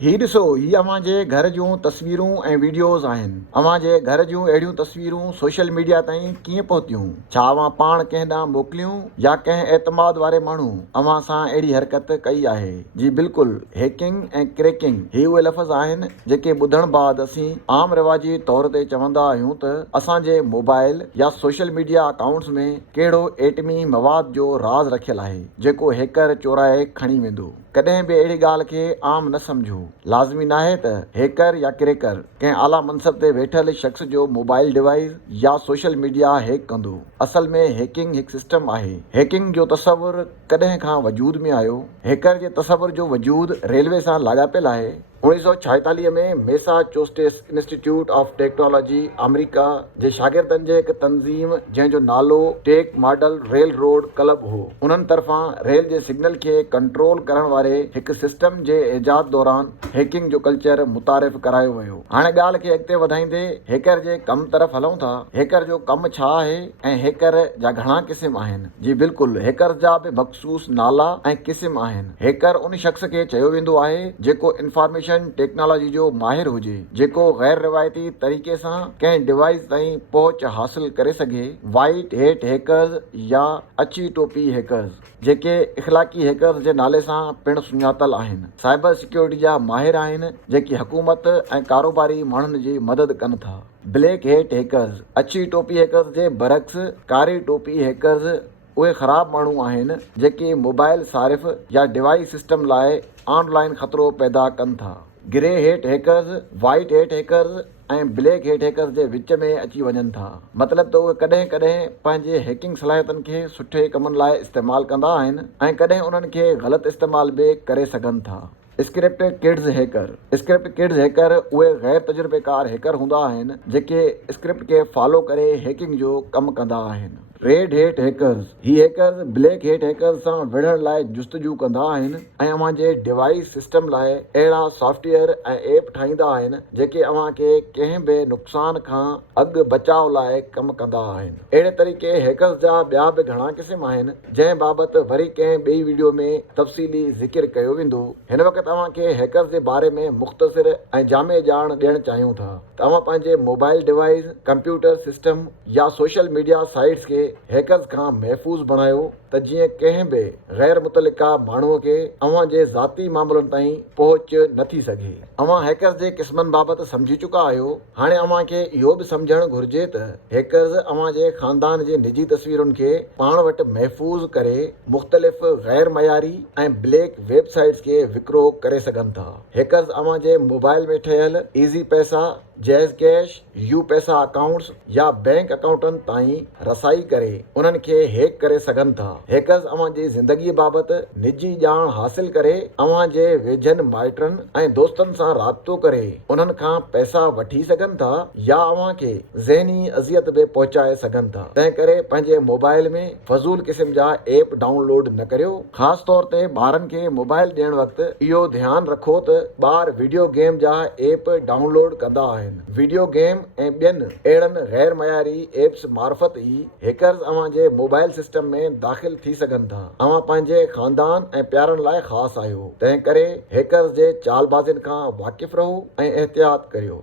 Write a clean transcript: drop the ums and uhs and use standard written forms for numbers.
ही ॾिसो, ही अव्हांजे घर जूं तस्वीरूं ऐं वीडियोज़ आहिनि। अव्हांजे घर जूं अहिड़ियूं तस्वीरूं सोशल मीडिया ताईं कीअं पहुतियूं? छा अव्हां पाण कंहिं ॾांहुं मोकिलियूं या कंहिं एतमाद वारे माण्हू अव्हां सां अहिड़ी हरकत कई आहे? जी बिल्कुलु, हैकिंग ऐं क्रैकिंग ही उहे लफ़्ज़ आहिनि जेके ॿुधण बाद असीं आम रिवाजी तौर ते चवंदा आहियूं त असांजे मोबाइल या सोशल मीडिया अकाउंट्स में कहिड़ो एटमी मवाद जो राज़ रखियलु आहे जेको हैकर चोराए खणी वेंदो। कॾहिं बि अहिड़ी ॻाल्हि खे आम न सम्झो। लाज़मी नाहे त हैकर या क्रैकर कंहिं आला मनसब ते वेठल शख़्स जो मोबाइल डिवाइस या सोशल मीडिया हैक कंदो। असल में हैकिंग हिकु सिस्टम आहे। हैकिंग जो तसवुरु कॾहिं खां वजूद में आयो? हैकर जे तसवुर जो वजूद रेलवे सां लाॻापियलु आहे। 1946 में Massachusetts Institute of Technology America जे शागिर्दनि जे हिकु तंज़ीम जंहिंजो नालो tech model railroad club हो, उन्हनि तरफ़ां रेल जे सिग्नल खे कंट्रोल करण वारे हिकु सिस्टम जे इजाद दौरान हैकिंग जो कल्चर मुतारिफ़ करायो वियो। हाणे ॻाल्हि खे अॻिते वधाईंदे हैकर जे कम तरफ़ हलूं था। हैकर जो कमु छा आहे ऐं हैकर जा घणा क़िस्म आहिनि? जी बिल्कुलु, हैकर जा बि मख़सूस नाला ऐं क़िस्म आहिनि। हैकर उन शख़्स खे चयो वेंदो आहे जेको इंफॉर्मेशन टेक्नोलॉजी जो माहिर हुजे, जेको गैर रिवायती तरीक़े सां कंहिं डिवाइस ताईं पहुच हासिल करे सघे। वाइट हेट हैकर्स या अची टोपी हैकर्स, जेके इख़लाक़ी हैकर्स जे नाले सां पिणु सुञातल आहिनि, साइबर सिक्योरिटी जा माहिर आहिनि जेकी हुकूमत ऐं कारोबारी माण्हुनि जी मदद कनि था। ब्लैक हेट हैकर्स, अची टोपी हैकर्स जे बरक्स कारी टोपी हैकर्स उहे ख़राब माण्हू आहिनि जेके मोबाइल सारिफ़ या डिवाइस सिस्टम लाइ ऑनलाइन ख़तरो पैदा कनि था। Grey hate hackers white hate hackers ऐं ब्लैक हेट हैकर्स जे विच में अची वञनि था। मतिलबु त उहे कॾहिं कॾहिं पंहिंजे हैकिंग सलाहियतनि खे सुठे कमनि लाइ इस्तेमालु कंदा आहिनि ऐं कॾहिं उन्हनि खे ग़लति इस्तेमालु बि करे सघनि था। Script kids hacker, script kids hacker उहे गैर तजुर्बेकार हैकर हूंदा आहिनि जेके स्क्रिप्ट खे फॉलो करे हैकिंग जो कमु कंदा आहिनि। रेड हेट हैकर्स, ही हैकर्स ब्लैक हेट हैकर्स सां विढ़ण लाइ जुस्तजू कंदा आहिनि ऐं अव्हांजे डिवाइस सिस्टम लाइ अहिड़ा सॉफ्टवेयर ऐं ऐप ठाहींदा आहिनि जेके अव्हां खे कंहिं बि नुक़सान खां अॻु बचाव लाइ कमु कंदा आहिनि। अहिड़े तरीक़े हैकर्स जा ॿिया बि घणा क़िस्म आहिनि जंहिं बाबति वरी कंहिं ॿिई वीडियो में तफ़सीली ज़िक्र कयो वेंदो। हिन वक़्तु तव्हां खे हैकर्स जे बारे में मुख़्तसिर ऐं जामे ॼाण ॾियणु चाहियूं था। तव्हां पंहिंजे मोबाइल डिवाइस, कंप्यूटर सिस्टम या सोशल मीडिया साइट्स खे हैकर्स खां महफ़ूज़ बणायो त जीअं कंहिं बि गैर मुतलिका माण्हूअ खे अव्हां जे ज़ाती मामलनि ताईं पहुच न थी सघे। अव्हां हैकर्स जे क़िस्मनि बाबति सम्झी चुका आहियो। हाणे अव्हां खे इहो बि सम्झणु घुर्जे त हैकर्स अव्हां जे ख़ानदान जी निजी तस्वीरुनि खे पाण वटि महफ़ूज़ करे मुख़्तलिफ़ गैर मयारी ऐं ब्लैक वेबसाइट्स खे विकिरो करे सघनि था। हैकर्स अव्हां जे मोबाइल में ठहियल ईज़ी पैसा, जैज़ कैश, यू पैसा अकाउंट्स या बैंक अकाउंटनि ताईं रसाई करे उन्हनि खे हैक करे सघनि था। हैकर्स अव्हां जी ज़िंदगी बाबति निजी ॼाण हासिल करे अव्हां जे वेझनि माइटनि ऐं दोस्तनि सां राब्तो करे उन्हनि खां पैसा वठी सघनि था या अव्हां खे ज़हनी अज़ियत बि पहुचाए सघनि था। तंहिं करे पंहिंजे मोबाइल में फज़ूल क़िस्म जा ऐप डाउनलोड न करियो। ख़ासि तौर ते ॿारनि खे मोबाइल ॾियण वक़्तु इहो ध्यानु रखो त ॿार वीडियो गेम जा ऐप डाउनलोड कंदा आहिनि। वीडियो गेम ऐं ॿियनि अहिड़नि गैर मयारी एप्स मार्फत ई हैकर्स अव्हां जे मोबाइल सिस्टम में दाख़िल थी सघनि था। अव्हां पंहिंजे ख़ानदान ऐं प्यारनि लाइ ख़ासि आहियो, तंहिं करे हैकर्स जे चालबाज़ियुनि खां वाक़िफ़ रहो ऐं एहतियात करियो।